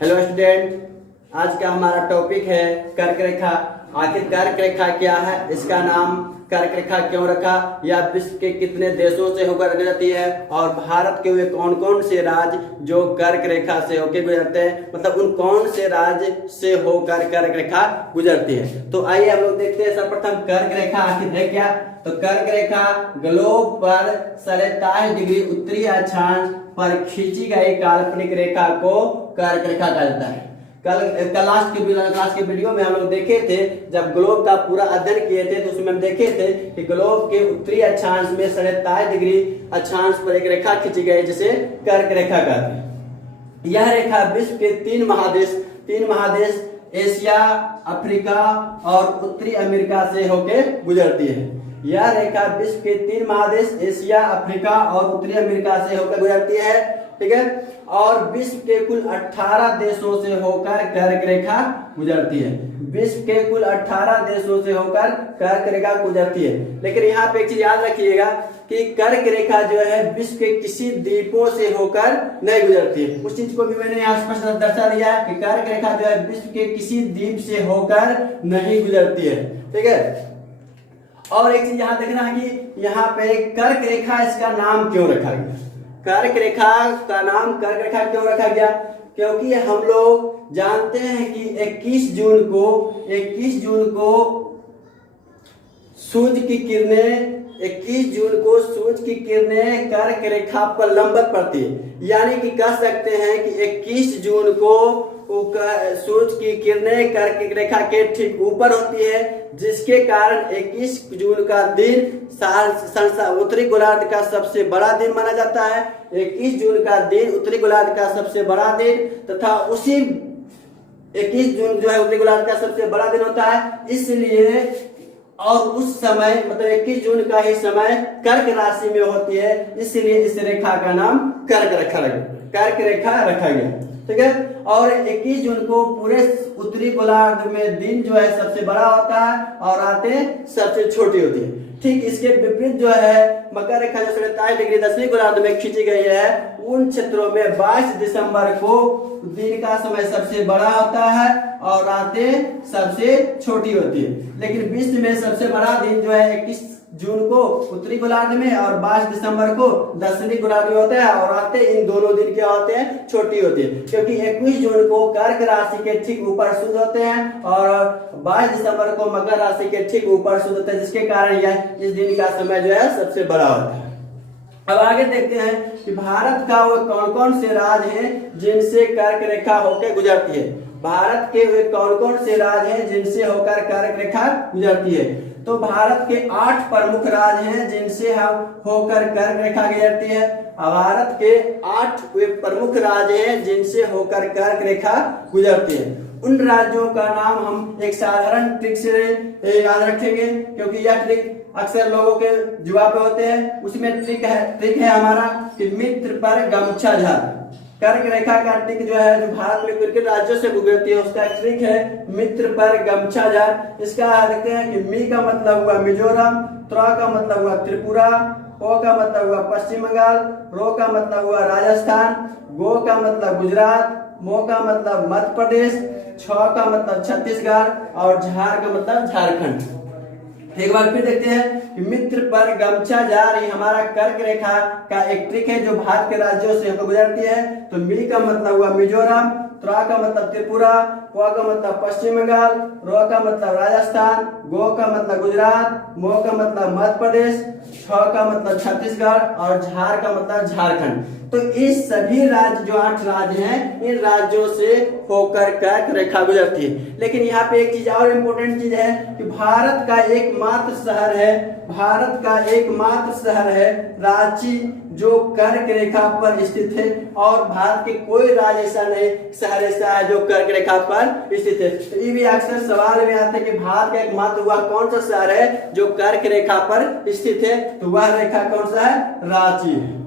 Hello student, आज का हमारा टॉपिक है कर्क रेखा। आखिर कर्क रेखा क्या है, इसका नाम कर्क रेखा क्यों रखा, या विश्व के कितने देशों से होकर गुजरती है, और भारत के वे कौन कौन से राज्य जो कर्क रेखा से होकर गुजरते हैं, मतलब उन कौन से राज्य से होकर कर्क रेखा गुजरती है। तो आइए हम लोग देखते हैं सर्वप्रथम कर्क रेखा आखिर है क्या। तो कर्क रेखा ग्लोब पर 27 डिग्री उत्तरी अक्षांश पर खींची गई काल्पनिक रेखा को कर्क रेखा कहा जाता है। क्लास के वीडियो में हम लोग देखे थे, जब ग्लोब का पूरा अध्ययन किए थे तो उसमें हम देखे थे कि ग्लोब के उत्तरी अक्षांश में 27 डिग्री अक्षांश पर एक रेखा खींची गई जिसे कर्क रेखा कहते हैं। यह रेखा विश्व के तीन महादेश एशिया, अफ्रीका और उत्तरी अमेरिका से होकर गुजरती है। यह रेखा विश्व के तीन महादेश एशिया, अफ्रीका और उत्तरी अमेरिका से होकर गुजरती है, ठीक है। और विश्व के कुल 18 देशों से होकर कर्क रेखा गुजरती है। विश्व के कुल 18 देशों से होकर कर्क रेखा गुजरती है। लेकिन यहाँ पे एक चीज याद रखिएगा कि कर्क रेखा जो है विश्व के किसी द्वीपों से होकर नहीं गुजरती है। उस चीज को भी मैंने यहाँ स्पष्ट दर्शा दिया है कि कर्क रेखा जो है विश्व के किसी द्वीप से होकर नहीं गुजरती है, ठीक है। और एक चीज यहाँ देखना है कि यहाँ पे कर्क रेखा, इसका नाम क्यों रखा गया। कर्क रेखा का नाम कर्क रेखा क्यों रखा गया, क्योंकि हम लोग जानते हैं कि 21 जून को सूर्य की किरणें कर्क रेखा पर लंबवत पड़ती है। यानी कि कह सकते हैं कि 21 जून को सूर्य की किरणें कर्क रेखा के ठीक ऊपर होती है, जिसके कारण 21 जून का दिन उत्तरी गोलार्ध का सबसे बड़ा दिन माना जाता है। 21 जून का दिन उत्तरी गोलार्ध का सबसे बड़ा दिन, तथा उसी 21 जून जो है उत्तरी गोलार्ध का सबसे बड़ा दिन होता है। इसलिए और उस समय मतलब 21 जून का ही समय कर्क राशि में होती है, इसलिए इस रेखा का नाम कर्क रेखा रखा गया, ठीक है। और 21 जून को पूरे उत्तरी गोलार्ध में दिन जो है सबसे बड़ा होता है और रातें सबसे छोटी होती है। ठीक इसके विपरीत जो है मकर रेखा जो 27 डिग्री दक्षिणी गोलार्ध में खींची गई है, उन क्षेत्रों में 22 दिसंबर को दिन का समय सबसे बड़ा होता है और रातें सबसे छोटी होती है। लेकिन विश्व में सबसे बड़ा दिन जो है 21 जून को उत्तरी गोलार्ध में और 22 दिसंबर को दक्षिणी गोलार्ध में होता है, और रातें इन दोनों दिन क्या होते हैं, छोटी होती है। क्योंकि 21 जून को कर्क राशि के ठीक ऊपर सूर्य होते हैं और 22 दिसंबर को मकर राशि के ठीक ऊपर सूर्य होते हैं, जिसके कारण यह इस दिन का समय जो है सबसे बड़ा होता है। अब आगे देखते हैं कि भारत का वो कौन कौन से राज्य हैं जिनसे कर्क रेखा होकर गुजरती है। भारत के वे कौन कौन से राज्य हैं जिनसे होकर कर्क रेखा गुजरती है। तो भारत के 8 प्रमुख राज्य हैं जिनसे हम होकर कर्क रेखा गुजरती है। भारत के 8 वे प्रमुख राज्य हैं जिनसे होकर कर्क रेखा गुजरती है। उन राज्यों का नाम हम एक साधारण ट्रिक से याद रखेंगे, क्योंकि यह ट्रिक अक्सर लोगों के जुआ पे होते हैं। उसमें ट्रिक है हमारा कि मित्र पर गमछा झार। कर्क रेखा का ट्रिक जो है, जो भारत में किन राज्यों से गुजरती है, उसका ट्रिक है मित्र पर गमछा झार। इसका देखते हैं कि मी का मतलब हुआ मिजोरम, त्रा का मतलब हुआ त्रिपुरा, ओ का मतलब हुआ पश्चिम बंगाल, रो का मतलब हुआ राजस्थान, गो का मतलब गुजरात, मो का मतलब मध्य प्रदेश, छ का मतलब छत्तीसगढ़ और झार का मतलब झारखंड। एक बार फिर देखते हैं कि मित्र पर गमछा झार, ये हमारा कर्क रेखा का एक ट्रिक है जो भारत के राज्यों से होकर गुजरती है। तो मी का मतलब हुआ मिजोरम, त्रा का मतलब त्रिपुरा, प का मतलब पश्चिम बंगाल, रो का मतलब राजस्थान, गो का मतलब गुजरात, मो का मतलब मध्य प्रदेश, छ का मतलब छत्तीसगढ़ और झार का मतलब झारखंड। तो इस सभी राज्य जो 8 राज्य हैं, इन राज्यों से होकर कर्क रेखा गुजरती है। लेकिन यहाँ पे एक चीज और इम्पोर्टेंट चीज है कि भारत का एकमात्र शहर है रांची, जो कर्क रेखा पर स्थित है, और भारत के कोई राज्य शहर ऐसा है जो कर्क रेखा पर स्थित है। तो ये भी अक्सर सवाल में आता है कि भारत का एकमात्र हुआ कौन सा शहर है जो कर्क रेखा पर स्थित है, तो वह रेखा कौन सा है, रांची है।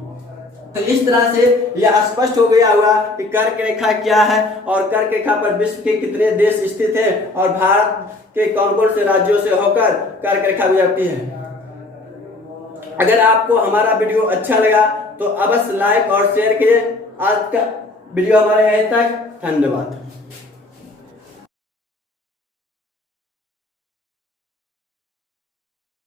तो इस तरह से यह स्पष्ट हो गया होगा कि कर्क रेखा क्या है और कर्क रेखा पर विश्व के कितने देश स्थित हैं और भारत के कौन कौन से राज्यों से होकर कर्क रेखा गुजरती है। अगर आपको हमारा वीडियो अच्छा लगा तो अवश्य लाइक और शेयर कीजिए। आज का वीडियो हमारे यहीं तक, धन्यवाद।